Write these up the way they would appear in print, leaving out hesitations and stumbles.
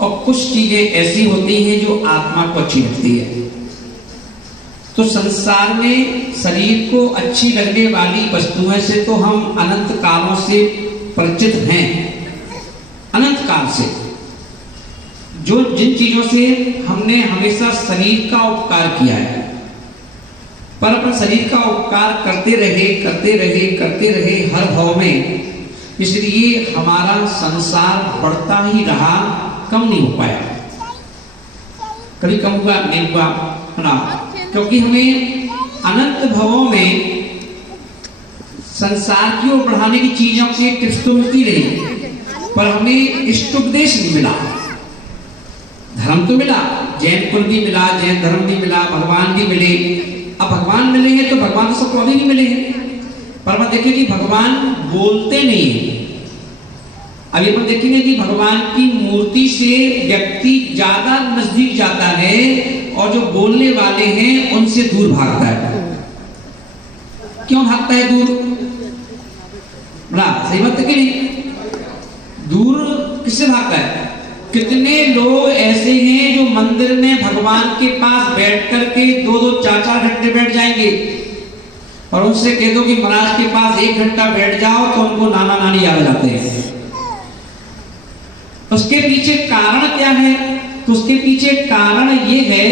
और कुछ चीजें ऐसी होती हैं जो आत्मा को अच्छी लगती है। तो संसार में शरीर को अच्छी लगने वाली वस्तुओं से तो हम अनंत कालों से परिचित हैं, अनंत काल से। जो जिन चीजों से हमने हमेशा शरीर का उपकार किया है, पर अपन शरीर का उपकार करते रहे हर भाव में, इसलिए हमारा संसार बढ़ता ही रहा, कम नहीं हो पाया। कभी कम हुआ नहीं हुआ ना, क्योंकि हमें अनंत भवों में संसार की ओर बढ़ाने की चीजों से टिप्स तो मिलती रही, पर हमें इष्टोपदेश नहीं मिला। धर्म तो मिला, जैन कुल भी मिला, जैन धर्म भी मिला, भगवान भी मिले। अब भगवान मिले हैं तो भगवान तो सबको अभी नहीं मिले हैं, पर अपन देखेंगे भगवान बोलते नहीं है। अभी अपन देखेंगे कि भगवान की मूर्ति से व्यक्ति ज्यादा नजदीक जाता है और जो बोलने वाले हैं उनसे दूर भागता है। क्यों भागता है दूर? सही बात है कि नहीं? दूर किससे भागता है? कितने लोग ऐसे हैं जो मंदिर में भगवान के पास बैठ करके 2-2, 4-4 घंटे बैठ जाएंगे, और उनसे कह दो कि महाराज के पास 1 घंटा बैठ जाओ तो उनको नाना नानी याद आ जाते हैं। उसके पीछे कारण क्या है? तो उसके पीछे कारण ये है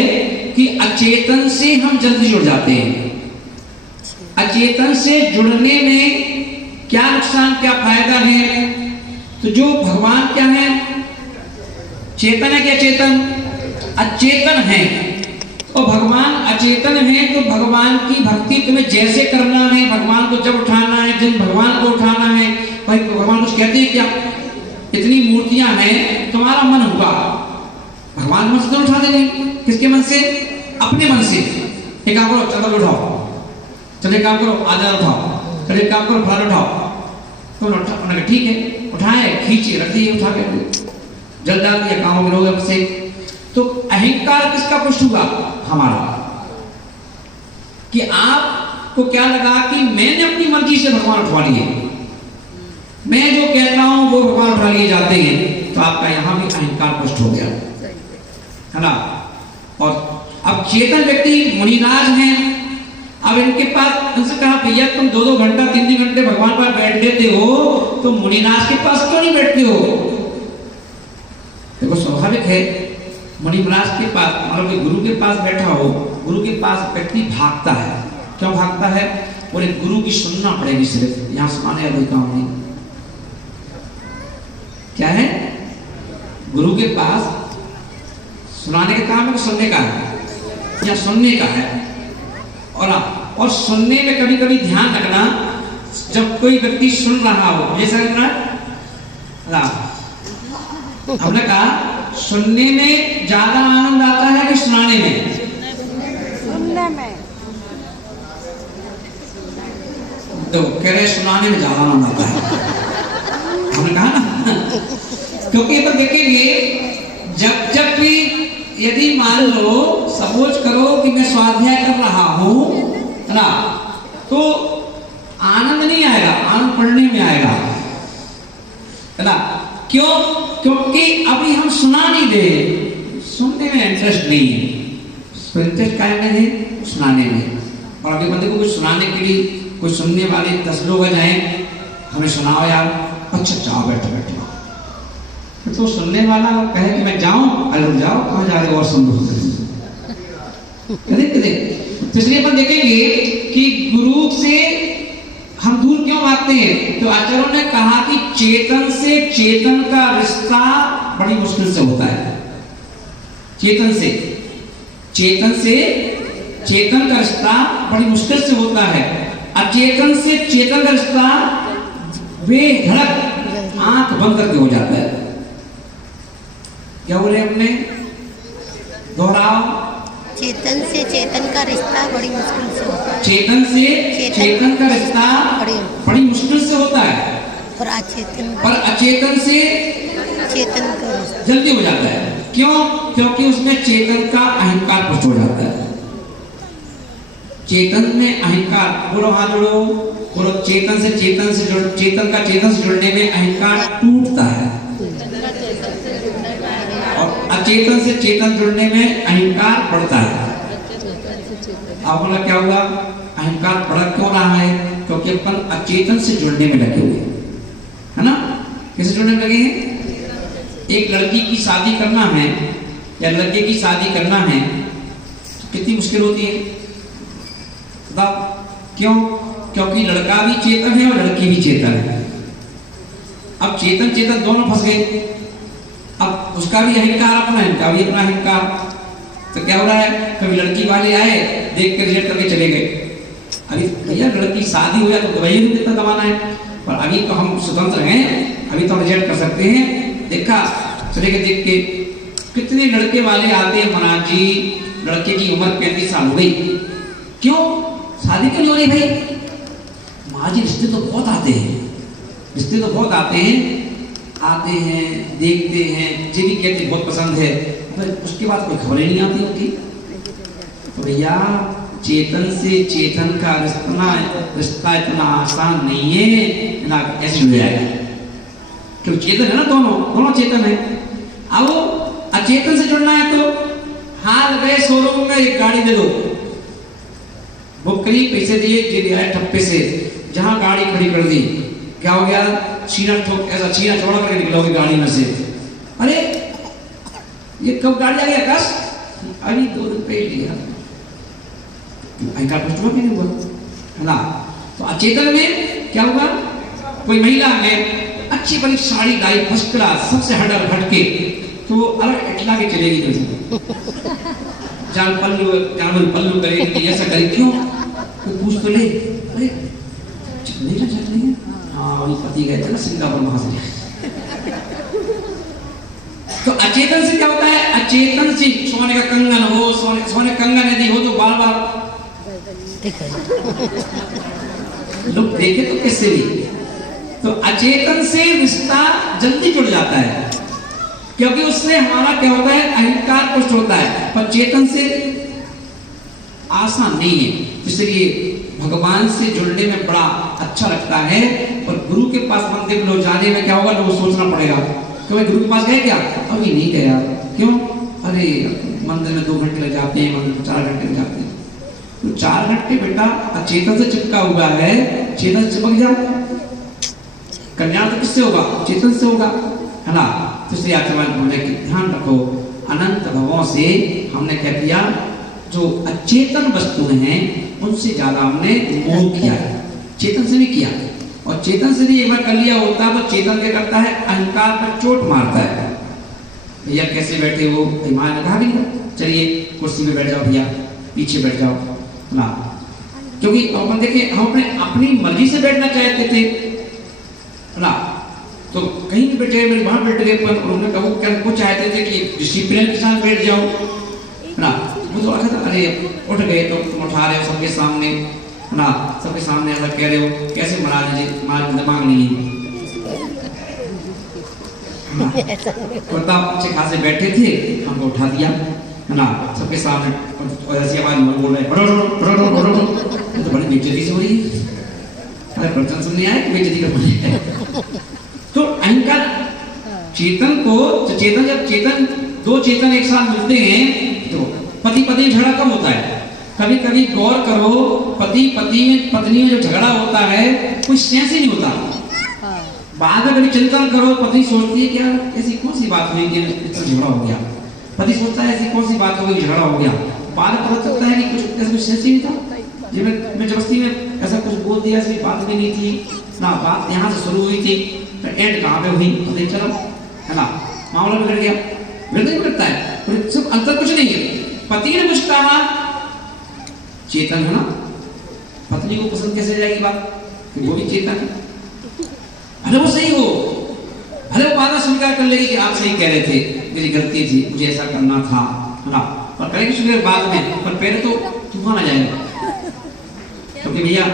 कि अचेतन से हम जल्दी जुड़ जाते हैं। अचेतन से जुड़ने में क्या नुकसान, क्या फायदा है? तो जो भगवान क्या है, चेतन है क्या चेतन? अचेतन है। और भगवान अचेतन है तो भगवान की भक्ति तुम्हें जैसे करना है, भगवान को जब उठाना है, जिन भगवान को उठाना है, भाई भगवान कुछ कहते हैं क्या? इतनी मूर्तियां हैं, तुम्हारा मन होगा, भगवान मन से तो उठा देंगे। किसके मन से? अपने मन से। एक काम करो, चलो उठाओ, चले काम करो, आधा उठाओ, चले काम करो, फल उठाओ। तो उन्होंने ठीक है, उठाए, खींचे, रख दिए, उठा के जल डाल दिया, काम हो गया से। तो अहंकार किसका पुष्ट हुआ? हमारा। कि आपको क्या लगा कि मैंने अपनी मर्जी से भगवान उठवा लिए, मैं जो कहता हूं वो भगवान उठा लिए जाते हैं, तो आपका यहां भी अहंकार पुष्ट हो गया, है ना। और अब चेतन व्यक्ति मुनिराज हैं, अब इनके पास, इनसे कहा भैया तुम 2-2 घंटा 3-3 घंटे भगवान पर बैठ लेते हो, तो मुनिराज के पास क्यों नहीं बैठते हो? देखो स्वाभाविक है, मुनिराज के पास, मतलब कि गुरु के पास बैठा हो, गुरु के पास व्यक्ति भागता है। क्यों भागता है? बोले गुरु की सुनना पड़ेगी, सिर्फ यहाँ सुनाने का कोई काम नहीं। क्या है? गुरु के पास सुनाने का काम है, सुनने का है, या सुनने का है। और सुनने में कभी कभी ध्यान रखना, जब कोई व्यक्ति सुन रहा हो, जैसे हमने कहा सुनने में ज्यादा आनंद आता है कि सुनाने में? सुनने में। तो कह रहे सुनाने में ज्यादा आनंद आता है, हमने कहा ना। क्योंकि तो देखेंगे जब भी यदि मान लो, सपोज करो कि मैं स्वाध्याय कर रहा हूं, है ना, तो आनंद नहीं आएगा, आनंद पढ़ने में आएगा, है ना। क्यों? क्योंकि अभी हम सुना नहीं दे, सुनने में इंटरेस्ट नहीं है। इंटरेस्ट क्या है? सुनाने में। और अभी बंदे को कुछ सुनाने के लिए कोई सुनने वाले 10 लोग आ जाए, हमें सुनाओ यार, अच्छा जाओ बैठो बैठो। तो सुनने वाला कहे कि मैं जाऊं, अरे रुक जाओ, कहाँ जा रहे हो, और सुन लो। तो इसलिए अपन देखेंगे कि गुरु से हम दूर क्यों भागते हैं? तो आचार्यों ने कहा कि चेतन से चेतन का रिश्ता बड़ी मुश्किल से होता है। चेतन से चेतन का रिश्ता बड़ी मुश्किल से होता है। अचेतन से चेतन का रिश्ता बेधड़क आंख बंद करके हो जाता है। क्या बोले हमने? दोहराओ। चेतन से चेतन का रिश्ता बड़ी मुश्किल से होता है। चेतन से चेतन का रिश्ता बड़ी मुश्किल से होता है, और अचेतन से चेतन का रिश्ता जल्दी हो जाता है। क्यों? क्योंकि उसमें चेतन का अहंकार पुष्ट हो जाता है। चेतन में अहंकार, बोलो हाथ जोड़ो, बोलो चेतन से चेतन से जुड़ने में अहंकार टूटता है, अचेतन से चेतन जुड़ने में अहंकार बढ़ता है। अब बोला क्या हुआ, अहंकार बढ़ क्यों रहा है? क्योंकि अपन अचेतन से जुड़ने में लगे हुए है ना। कैसे जुड़ने में लगे हैं? एक लड़की की शादी करना है या लड़के की शादी करना है तो कितनी मुश्किल होती है बताओ। क्यों? क्योंकि लड़का भी चेतन है और लड़की भी चेतन है। अब चेतन चेतन दोनों फंस गए। अब उसका भी अहंकार अपना, इनका भी अपना अहंकार। तो क्या हो रहा है, कभी लड़की वाले आए देख कर रिजेक्ट करके चले गए। अभी भैया लड़की शादी हो जाए तो वही कितना दबाना है, पर अभी तो हम स्वतंत्र हैं, अभी तो रिजेक्ट कर सकते हैं। देखा चले गए, देख के कितने लड़के वाले आते हैं, महाराज जी लड़के की उम्र 35 साल हो गई, क्यों शादी क्यों नहीं हो रही भाई? महाराज जी रिश्ते तो बहुत आते हैं, रिश्ते तो बहुत आते हैं, देखते हैं, जो भी कहते बहुत पसंद है, उसके बाद कोई खबर ही नहीं आती उनकी। तो भैया चेतन से चेतन का रिश्ता इतना आसान नहीं है ना, ऐसे जुड़ जाएगा। क्यों? चेतन है ना, दोनों चेतन है। अब अचेतन से जुड़ना है तो हाल गए शोरूम में एक गाड़ी दे दो, बुक करी, पैसे दिए ठप्पे से, जहां गाड़ी खड़ी कर दी, क्या हो गया? ऐसा छीना छोड़ा करके निकलोगे गाड़ी में से। अरे ये कब गाड़ी आ गया? आकाश अभी 2 दिन पहले लिया, अहंकार कुछ हुआ कि नहीं हुआ है ना। तो अचेतन में क्या हुआ? कोई महिला में अच्छी बड़ी साड़ी लाई फर्स्ट क्लास, सबसे हटके, तो अलग इटला के चलेगी तो जान पल्लू करेगी, ऐसा करेगी। क्यों? कोई पूछ तो ले, अरे नहीं ना चल रही है, हाँ वही पति गए थे ना सिंगापुर, वहां से। तो अचेतन से क्या होता है? अचेतन से सोने का कंगन हो, सोने कंगन यदि हो तो बार बार लोग देखे तो कैसे नहीं। तो अचेतन से रिश्ता जल्दी जुड़ जाता है, क्योंकि उससे हमारा क्या होता है? अहंकार कुछ होता है, पर चेतन से आसान नहीं है। इसलिए भगवान से जुड़ने में बड़ा अच्छा लगता है, पर गुरु के पास मंदिर में जाने में क्या होगा, लोग सोचना पड़ेगा कि मैं गुरु के पास गए क्या? अभी नहीं गया। क्यों? अरे मंदिर में 2 घंटे लग जाते हैं, मंदिर में 4 घंटे लग जाते हैं। तो 4 घंटे बेटा चेतन से चिपका हुआ है, चेतन से चिपक जाओ, कल्याण तो किससे होगा? चेतन से होगा, है ना। तो इसलिए आचार्य बोले कि ध्यान रखो, अनंत भवों से हमने क्या किया, जो अचेतन वस्तुएं हैं उनसे ज्यादा हमने मोह किया है, चेतन से भी किया। और चेतन से भी एक बार कर लिया होता तो चेतन क्या करता है? अहंकार पर चोट मारता है। भैया कैसे बैठे हो? मां ने कहा भी चलिए कुर्सी पे बैठ जाओ, भैया पीछे बैठ जाओ ना, क्योंकि अपन देखिए हम अपनी मर्जी से बैठना चाहते थे ना। तो कहीं भी बैठे, मेरे वहां बैठ गए, पर उन्होंने कहा वो चाहते थे कि डिसिप्लिन के साथ बैठ जाओ ना। वो तो रखा था, अरे उठ गए तो तुम उठा रहे हो सबके सामने ना, सबके सामने ऐसा कह रहे हो, कैसे महाराज जी, महाराज दिमाग नहीं है। प्रताप अच्छे खासे बैठे थे, हमको उठा दिया है ना सबके सामने, ऐसी आवाज में बोल रहे तो बड़ी बेइज्जती हो रही है। अरे प्रवचन सुनने आए, बेइज्जती कर रहे। तो अहंकार चेतन को, जब चेतन 2 चेतन एक साथ मिलते हैं तो पति पत्नी झगड़ा कब होता है? कभी कभी गौर करो, पति पत्नी में जो झगड़ा होता है कोई सेंस ही नहीं होता। बाद में कभी चिंतन करो, पत्नी सोचती है क्या ऐसी कौन सी बात हुई कि इतना झगड़ा हो गया, पति सोचता है ऐसी कौन सी बात हो गई झगड़ा हो गया। बाद में पता चलता है कि कुछ ऐसा कुछ सेंस ही नहीं था, मैं जबरदस्ती में ऐसा कुछ बोल दिया, ऐसी बात भी नहीं थी ना, बात यहाँ से शुरू हुई थी तो एंड कहाँ पे हुई पता नहीं चला, है ना। मामला बिगड़ गया, बिगड़ता है, सिर्फ अंतर कुछ नहीं है। पति ने कुछ कहा, चेतन है ना, पत्नी को पसंद कैसे जाएगी बात, वो भी चेतन है। अरे वो सही हो, अरे वो बात स्वीकार कर लेगी कि आप सही कह रहे थे, मेरी गलती थी, मुझे ऐसा करना था, है ना, पर करेगी स्वीकार बाद में, पर पहले तो तूफान आ जाएगा। क्योंकि भैया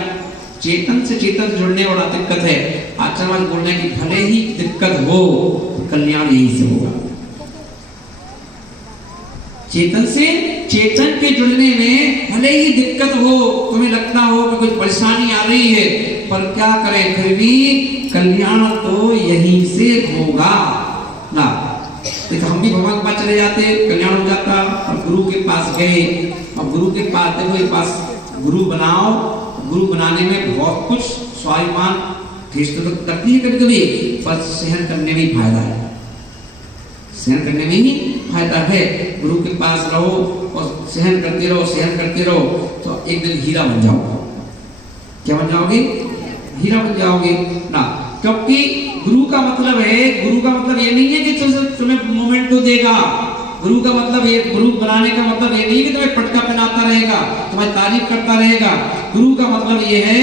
चेतन से चेतन जुड़ने वाला दिक्कत है। आचार्य बोल रहे हैं कि भले ही दिक्कत हो तो कल्याण यही से होगा। चेतन से चेतन के जुड़ने में भले ही दिक्कत हो, तुम्हें लगता हो कि कुछ परेशानी आ रही है, पर क्या करें, फिर भी कल्याण तो यहीं से होगा ना। तो हम भी भगवान के पास चले जाते, कल्याण हो जाता। और गुरु के पास गए, और गुरु के पास देखो, ये पास गुरु बनाओ, गुरु बनाने में बहुत कुछ स्वाभिमान ठेस तो करती है कभी कभी, पर सहन करने में फायदा है, सहन करने में ही फायदा है। गुरु के पास रहो और सहन करते रहो, सहन करते रहो, तो एक दिन हीरा बन जाओगे। क्या बन जाओगे? हीरा बन जाओगे ना। क्योंकि गुरु का मतलब है, गुरु का मतलब ये नहीं है कि तुम्हें मोमेंट को देगा। गुरु का मतलब ये, गुरु बनाने का मतलब ये नहीं कि तुम्हें पटका पहनाता रहेगा, तुम्हें तारीफ करता रहेगा। गुरु का मतलब ये है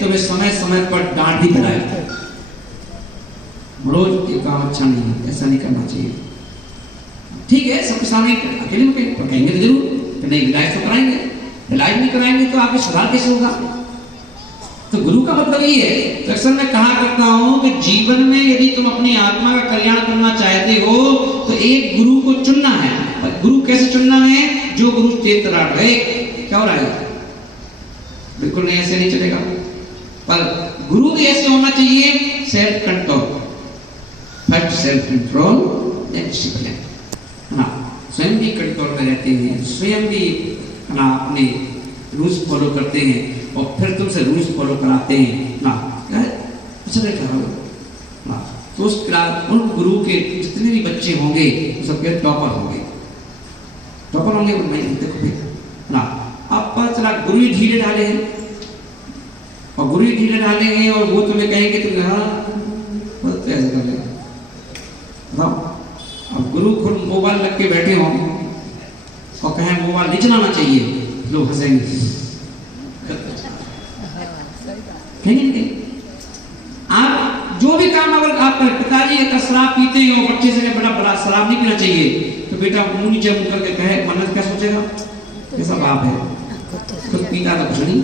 तुम्हें समय समय पर डांट भी पड़ाएगा। रोज ये काम अच्छा नहीं है, ऐसा नहीं करना चाहिए। ठीक है, सबके सामने अकेले में कहेंगे तो जरूर कि नहीं, रिलाइज तो कराएंगे, रिलाइज नहीं कराएंगे तो आपके सुधार कैसे होगा? तो गुरु का मतलब ये है। तो अक्सर मैं कहा करता हूं कि जीवन में यदि तुम अपनी आत्मा का कल्याण करना चाहते हो तो एक गुरु को चुनना है। पर गुरु कैसे चुनना है? जो गुरु चेतना रहे। क्या हो रहा है? बिल्कुल नहीं, ऐसे नहीं चलेगा। पर गुरु भी ऐसे होना चाहिए, self control, first self control, then discipline, है ना। स्वयं भी कंट्रोल में रहते हैं, स्वयं भी ना अपने रूल्स फॉलो करते हैं, और फिर तुमसे रूल्स फॉलो कराते हैं ना। पिछले ना तो उस क्लास, उन गुरु के जितने भी बच्चे होंगे वो सबके टॉपर होंगे, टॉपर होंगे। नहीं देखो ना, अब पता चला गुरु ही ढीले डाले हैं, और गुरु ही ढीले डाले हैं, और वो तुम्हें कहेंगे तुम ऐसे कर ले। अब गुरु खुद मोबाइल रख के बैठे हो और कहें मोबाइल नहीं चलाना चाहिए, लोग हंसेंगे, कहेंगे नहीं। आप जो भी काम, अगर आप पिताजी का शराब पीते हो, बच्चे से बड़ा बड़ा शराब नहीं पीना चाहिए, तो बेटा मुंह नीचे मुंह करके कहे, मन्नत क्या सोचेगा? कैसा बाप है, खुद पीता तो कुछ नहीं,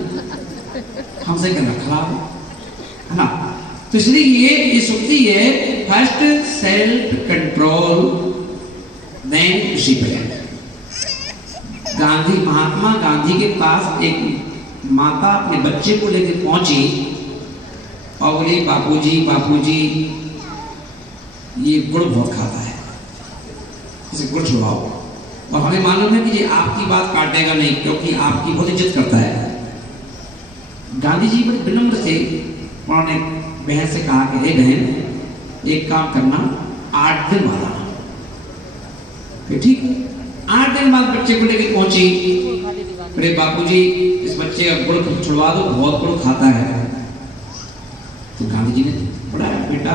हमसे कहना खराब है ना। तो इसलिए ये सुक्ति है, first self control, then discipline. Gandhi, Mahatma Gandhi के पास एक माता अपने बच्चे को लेकर पहुंची और बोली, बापूजी बापूजी ये गुड़ बहुत खाता है, इसे गुड़ छुड़ाओ। और हमें मालूम है कि ये आपकी बात काटेगा नहीं, क्योंकि आपकी बहुत इज्जत करता है। गांधी जी बड़े विनम्र थे, उन्होंने बहन से कहा कि हे बहन, एक काम करना, 8 दिन बाद आना। फिर ठीक है, 8 दिन बाद बच्चे को लेकर पहुंची, अरे बापूजी इस बच्चे का गुड़ छुड़वा दो, बहुत गुड़ खाता है। तो गांधी जी ने पढ़ा, बेटा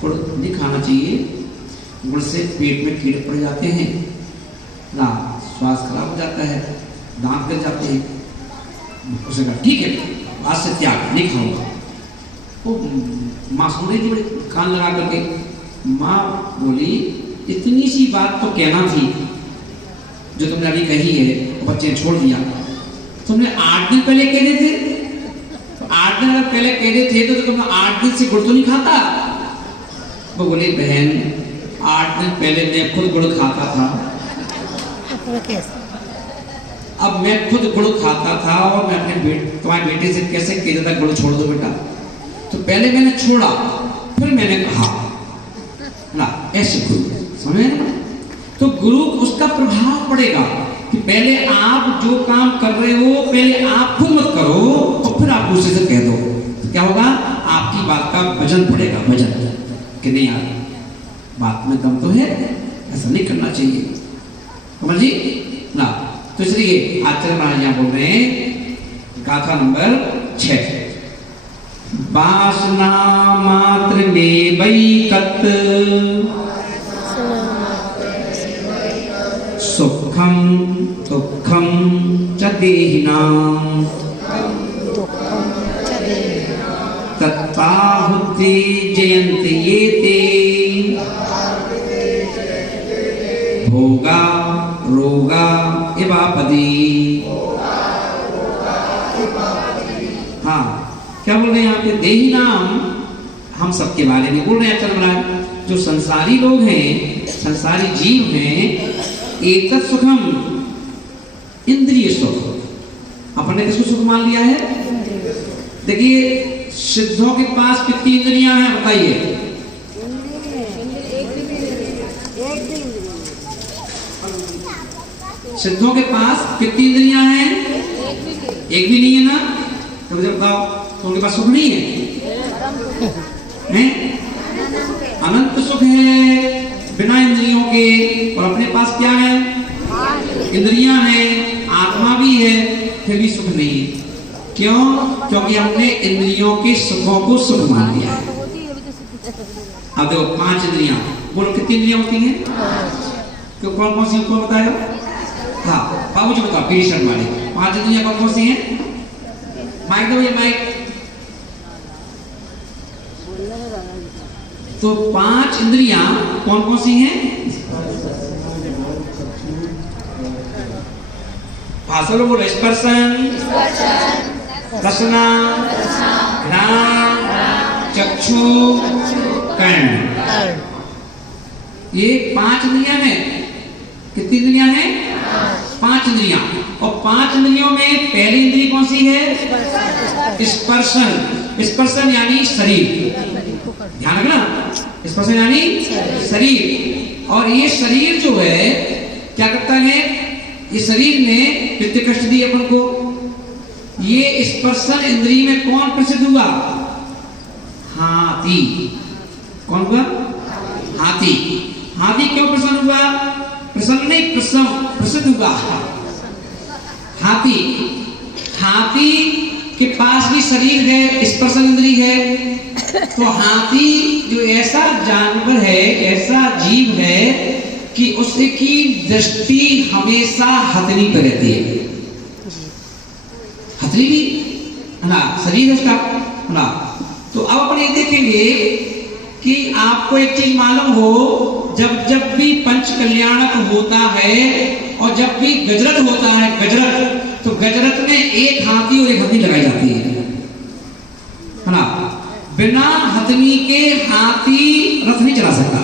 गुड़ नहीं खाना चाहिए, गुड़ से पेट में कीड़े पड़ जाते हैं ना, स्वास्थ्य खराब हो जाता है, दांत गिर जाते हैं। उसने कहा ठीक है, आज से त्याग, नहीं खाऊंगा। वो माँ सुन रही थी बड़े कान लगा करके। माँ बोली, इतनी सी बात तो कहना थी जो तुमने अभी कही है, बच्चे ने छोड़ दिया। तुमने 8 दिन पहले कह देते, तो 8 दिन अगर पहले कह देते तो तुम 8 दिन से गुड़ तो नहीं खाता। वो बोली, बहन 8 दिन पहले मैं खुद गुड़ खाता था, अब मैं खुद गुड़ खाता था, और मैं अपने तुम्हारे बेटे से कैसे कह देता गुड़ छोड़ दो बेटा। तो पहले मैंने छोड़ा, फिर मैंने कहा ना, ऐसे गुरु समझे ना। तो गुरु, उसका प्रभाव पड़ेगा कि पहले आप जो काम कर रहे हो, पहले आप खुद मत करो, और फिर आप दूसरे से कह दो। तो क्या होगा? आपकी बात का वजन पड़ेगा, वजन कि नहीं यार, बात में दम तो है, ऐसा नहीं करना चाहिए, समझ जी ना। तो इसलिए आचार्य महाराज यहाँ बोल रहे हैं, गाथा नंबर 6, वासना मात्र में वही तत् सुखम दुखम च देहिनां तत्ताहुति जयन्ति येते भोगा रोगा इवापदी। हाँ, क्या बोल रहे हैं यहाँ पे? देही नाम, हम सबके बारे में बोल रहे हैं आचार्य महाराज। जो संसारी लोग हैं, संसारी जीव हैं, एतत् सुखम, इंद्रिय सुख। अपने किसको सुख मान लिया है? देखिए, सिद्धों के पास कितनी इंद्रियां हैं बताइए? सिद्धों के पास कितनी इंद्रियां हैं? एक भी नहीं है ना। तो मुझे बताओ, तो उनके पास सुख नहीं है? हैं? अनंत सुख है बिना इंद्रियों के। और अपने पास क्या है? इंद्रियां हैं, आत्मा भी है, फिर भी सुख नहीं है। क्यों? क्योंकि हमने इंद्रियों के सुखों को सुख मान लिया है। अब देखो 5 इंद्रियां, बोलो कितनी इंद्रियां होती हैं? क्यों, कौन कौन सी उनको बताया? हाँ बाबू जी बताओ, पीढ़ी शर्मा वाले 5 इंद्रियां कौन कौन सी हैं? माइक दो, ये माइक। तो 5 इंद्रियां कौन कौन सी हैं? भाषण बोलो। स्पर्शन, रसना, घ्राण, चक्षु, कर्ण। ये 5 इंद्रियां हैं। कितनी इंद्रियां हैं? 5 इंद्रियां। और 5 इंद्रियों में पहली इंद्रिय कौन सी है? स्पर्शन। स्पर्शन यानी शरीर, ध्यान रखना, स्पर्शन यानी शरीर। और ये शरीर जो है क्या करता है? ये शरीर ने पित्त कष्ट दी अपन को। ये स्पर्शन इंद्रिय में कौन प्रसिद्ध हुआ? हाथी। कौन हुआ? हाथी। हाथी क्यों प्रसन्न हुआ? प्रसन्न नहीं, प्रसिद्ध हुआ। हाथी, हाथी के पास भी शरीर है, स्पर्शन इंद्रिय है। तो हाथी जो ऐसा जानवर है, ऐसा जीव है कि उसकी दृष्टि हमेशा हथनी पर रहती है। हथनी भी है ना, शरीर है उसका, है ना। तो अब अपन ये देखेंगे कि आपको एक चीज मालूम हो, जब जब भी पंच कल्याणक होता है और जब भी गजरत होता है, गजरत, तो गजरत में एक हाथी और एक हथनी लगाई जाती है ना। बिना हथनी के हाथी रथ नहीं चला सकता।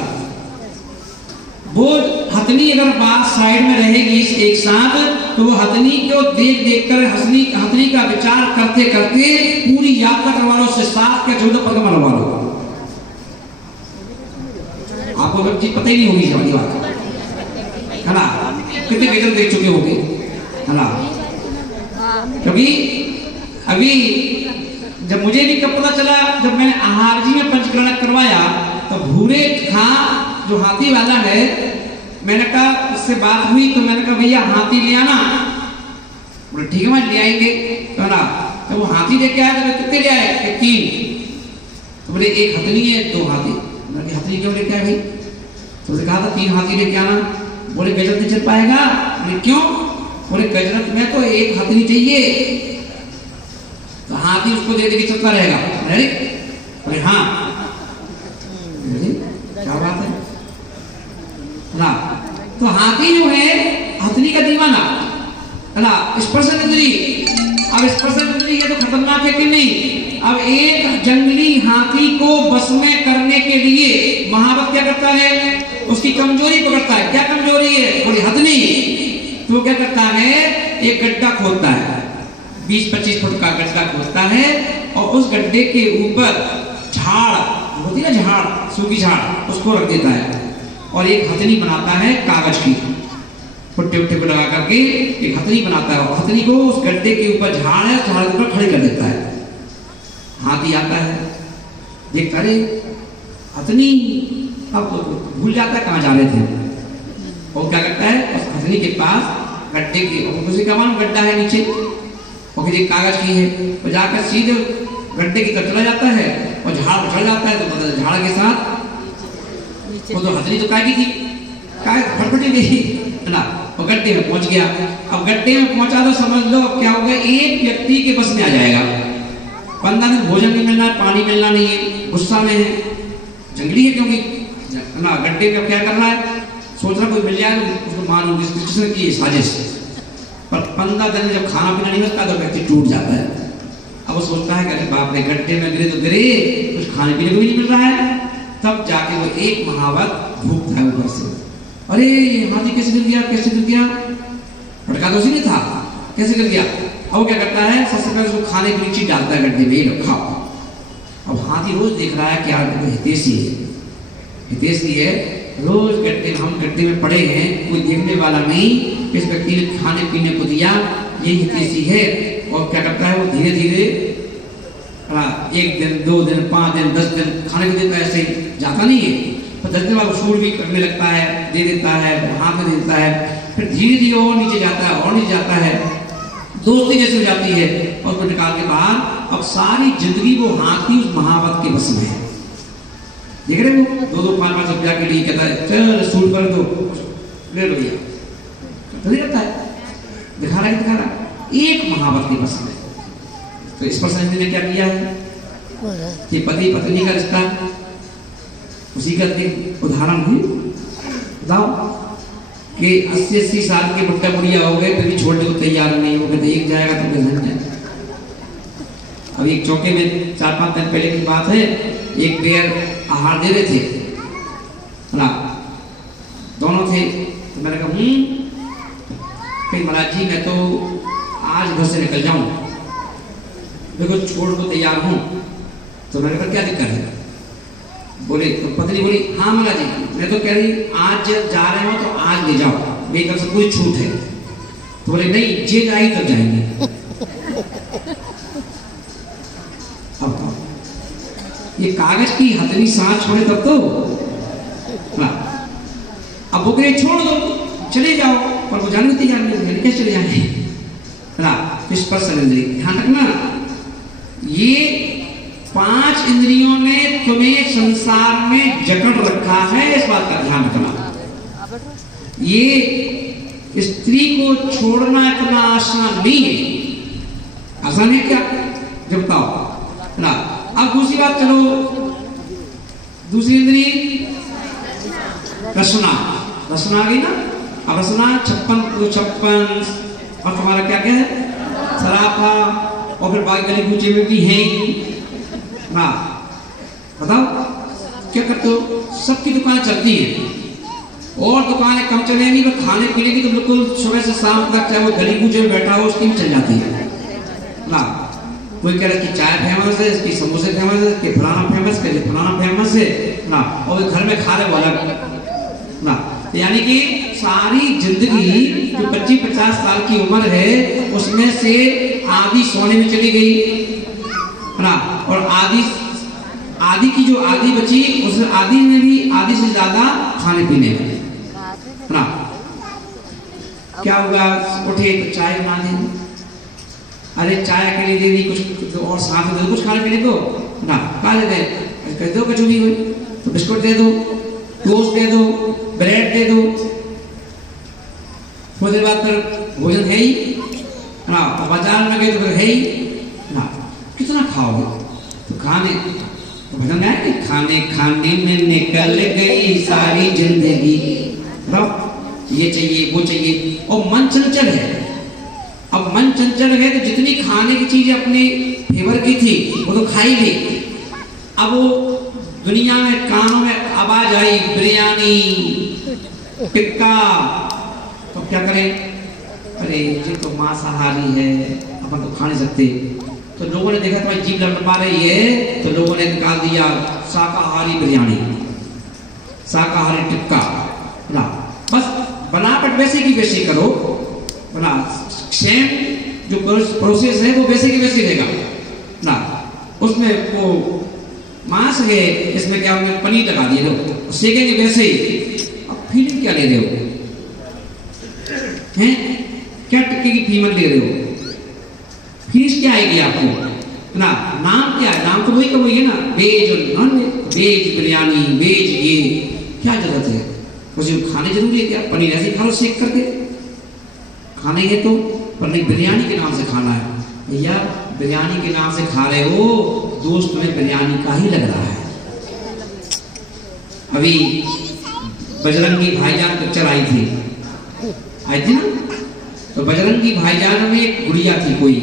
वो हथनी अगर बात साइड में रहेगी एक साथ, तो वो हथनी को देख देख कर हथनी का विचार करते करते पूरी यात्रा करवा लो, उससे 7 के 14 परिक्रमा करवा लो। आपको अगर चीज पता ही नहीं होगी वाली बात, है ना। कितने गजल देख चुके होंगे, है ना। क्योंकि अभी जब मुझे भी कब पता चला, जब मैंने आहार जी में पंचकरण करवाया, तो भूरे खां जो हाथी वाला है, मैंने कहा, उससे बात हुई तो मैंने कहा भैया हाथी ले आना। बोले ठीक है मैं ले आएंगे, तो ना। तो वो हाथी लेके आया, तो कितने ले आए? 3। तो बोले एक हथनी है, 2 हाथी। मैंने हथनी क्यों लेके आए भाई? तो उसे कहा था 3 हाथी लेके आना। बोले गजरत नहीं चल पाएगा। बोले क्यों? बोले गजरत में तो एक हथनी चाहिए, तो हाथी उसको दे दे के चलता रहेगा। बोले हाँ, क्या बात है ना। तो हाथी जो है हथनी का दीवाना, है ना। स्पर्शन इंद्रिय, अब स्पर्शन इंद्रिय है तो खतरनाक है कि नहीं? अब एक जंगली हाथी को बस में करने के लिए महावत क्या करता है? उसकी कमजोरी पकड़ता है। क्या कमजोरी है? बोले हथनी। तो क्या करता है? एक गड्ढा खोदता है, 20-25 फुट का गड्ढा खोदता है, और उस गड्ढे के ऊपर झाड़ होती है, झाड़, सूखी झाड़, उसको रख देता है। और एक हथनी बनाता है कागज की, फुट्टे उट्टे को लगा करके एक हथनी बनाता है। और हथनी को उस गड्ढे के ऊपर झाड़ है, झाड़ के ऊपर खड़े कर देता है। हाथी आता है, देखता अरे हथनी, अब भूल जाता है कहाँ जा रहे थे। और क्या करता है? उस हथनी के पास गड्ढे के, उसे क्या मालूम गड्ढा है नीचे, और फिर कागज की है, और जाकर सीधे गड्ढे की तरफ चला जाता है और झाड़ चढ़ जाता है। तो झाड़ के साथ वो तो हथनी तो काटी थी, फटफटी गई, है ना। और गड्ढे में पहुंच गया। अब गड्ढे में पहुंचा तो समझ लो अब क्या होगा, एक व्यक्ति के बस में आ जाएगा। 15 दिन भोजन नहीं मिलना है, पानी मिलना नहीं है, गुस्सा में है, जंगली है, क्योंकि ना गड्ढे में क्या करना है, सोच रहा कोई मिल जाए तो उसको मार लूंगी, किसने की साजिश। पर 15 दिन में जब खाना पीना नहीं मिलता तो व्यक्ति टूट जाता है। अब वो सोचता है कि बाप रे, गड्ढे में गिरे तो गिरे, कुछ खाने पीने को भी नहीं मिल रहा है। तब जाके वो एक महावत भूखता है ऊपर से, अरे हाथी कैसे गिर गया, कैसे गिर गया, भटका तो उसी ने था, कैसे गिर गया। अब वो क्या करता है, सबसे पहले उसको खाने की चीज डालता है गड्ढे में, खाओ। अब हाथी रोज देख रहा है कि यार हितेशी है, हितेशी है, रोज गड्ढे, हम गड्ढे में पड़े हैं, कोई देखने वाला नहीं, इस व्यक्ति ने खाने पीने को दिया, ये हितैषी है। और क्या करता है वो धीरे धीरे 1 दिन 2 दिन 5 दिन 10 दिन खाने को देता है, ऐसे ही जाता नहीं है। पर 10 दिन बाद सूर भी करने लगता है, दे देता है, हाथ में देता है, फिर धीरे धीरे और नीचे जाता है और नीचे जाता है, दोस्ती जैसे हो जाती है। और उसको निकाल के बाहर अब सारी जिंदगी वो हाथी उस महावत के बस में है। देख रहे हो 2-2 5-5 रुपया के लिए कहता है चल सूट कर दो, ले लो भैया, तो नहीं रहता है, दिखा रहा एक महावत के बस में। तो इस पर संजय ने क्या किया है कि पति पत्नी का रिश्ता, उसी का उदाहरण हुई। बताओ कि 80-80 साल के बुढ़ा बुढ़िया हो गए, फिर भी छोड़ने को तैयार नहीं हो गए, एक जाएगा तो घर जाएगा। अब एक चौके में 4-5 दिन पहले की बात है, एक पेड़ आहार दे रहे थे ना, दोनों थे। तो मैंने कहा फिर महाराज जी मैं तो आज घर से निकल जाऊं, देखो छोड़ को तैयार हूं। तो मैंने कहा क्या दिक्कत है? बोले तो पत्नी बोली हाँ महाराज जी मैं तो कह रही आज जा रहे हो तो आज ले जाओ, मेरी तरफ से कोई छूट है। तो बोले नहीं जे जाएगी तब जाएंगे। अब ये कागज की हथनी सांस छोड़े तब तो अब वो कहे छोड़ दो चले जाओ, पर वो जाने तैयार नहीं, कैसे चले जाएंगे? इस पर इंद्रिय ध्यान रखना, ये 5 इंद्रियों ने तुम्हें संसार में जकड़ रखा है, इस बात का ध्यान रखना। ये स्त्री को छोड़ना इतना आसान नहीं है। आसान है क्या? जब बताओ ना। अब दूसरी बात, चलो दूसरी इंद्री रसना, रसना आ गई ना। अब रसना 56 और तुम्हारा क्या क्या है? सराफा, और फिर बाकी गली कूचे में भी है ना। बताओ क्या करते हो? सबकी दुकानें चलती हैं और दुकानें कम चलेंगी, पर खाने पीने की तो बिल्कुल सुबह से शाम तक, चाहे वो गली कूचे में बैठा हो उसकी भी चल जाती है ना। कोई कह रहा है कि चाय फेमस है, इसकी समोसे फेमस है, इसके फलाना फेमस, कहते फलाना फेमस है ना, और घर में खा रहे वाला ना। यानी कि सारी जिंदगी जो 25-50 साल की उम्र है उसमें से आधी सोने में चली गई ना, और आधी की जो आधी बची उस आधी में भी आधी से ज्यादा खाने पीने में ना। क्या होगा? उठे तो चाय बना दी, अरे चाय के लिए दे दी, कुछ तो और साथ में कुछ खाने पीने को ना, खा लेते कह दो कचौड़ी हुई तो बिस्कुट दे दो, टोस्ट दे दो, ब्रेड दे दो। थोड़ी देर बाद फिर भोजन है ही ना, बाजार में गए तो फिर है ही ना, कितना खाओगे? तो खाने तो भजन है कि खाने खाने में निकल गई सारी जिंदगी, ये चाहिए वो चाहिए। और मन चंचल है, अब मन चंचल है तो जितनी खाने की चीजें अपने फेवर की थी वो तो खाई ली। अब वो दुनिया में कानों में आवाज आई बिरयानी टिक्का, तो क्या करें? अरे ये तो मांसाहारी है, अपन तो खा नहीं सकते। तो लोगों ने देखा तुम्हारी जीभ लड़ पा रही है, तो लोगों ने निकाल दिया शाकाहारी बिरयानी, शाकाहारी टिक्का ना। बस बनावट वैसे की वैसी करो ना, सेम जो प्रोसेस है वो वैसे की वैसी रहेगा ना। उसमें वो मांस है, इसमें क्या हमने पनीर लगा दिए, लोग सेकेंगे वैसे ही। अब फीलिंग क्या ले रहे हो? हैं क्या टिक्के की कीमत ले रहे हो? फीस क्या आएगी आपको ना? नाम क्या है? नाम तो वही का वही है ना, वेज और non veg, veg biryani, veg ये क्या जरूरत है? उसे खाने जरूरी है क्या? पनीर ऐसे खा लो सेक करके, खाने है तो, पर नहीं बिरयानी के नाम से खाना है। भैया बिरयानी के नाम से खा रहे हो, दोस्त में बिरयानी का ही लग रहा है। अभी बजरंगी भाईजान पिक्चर आई थी ना, तो बजरंगी भाईजान में एक गुड़िया थी कोई,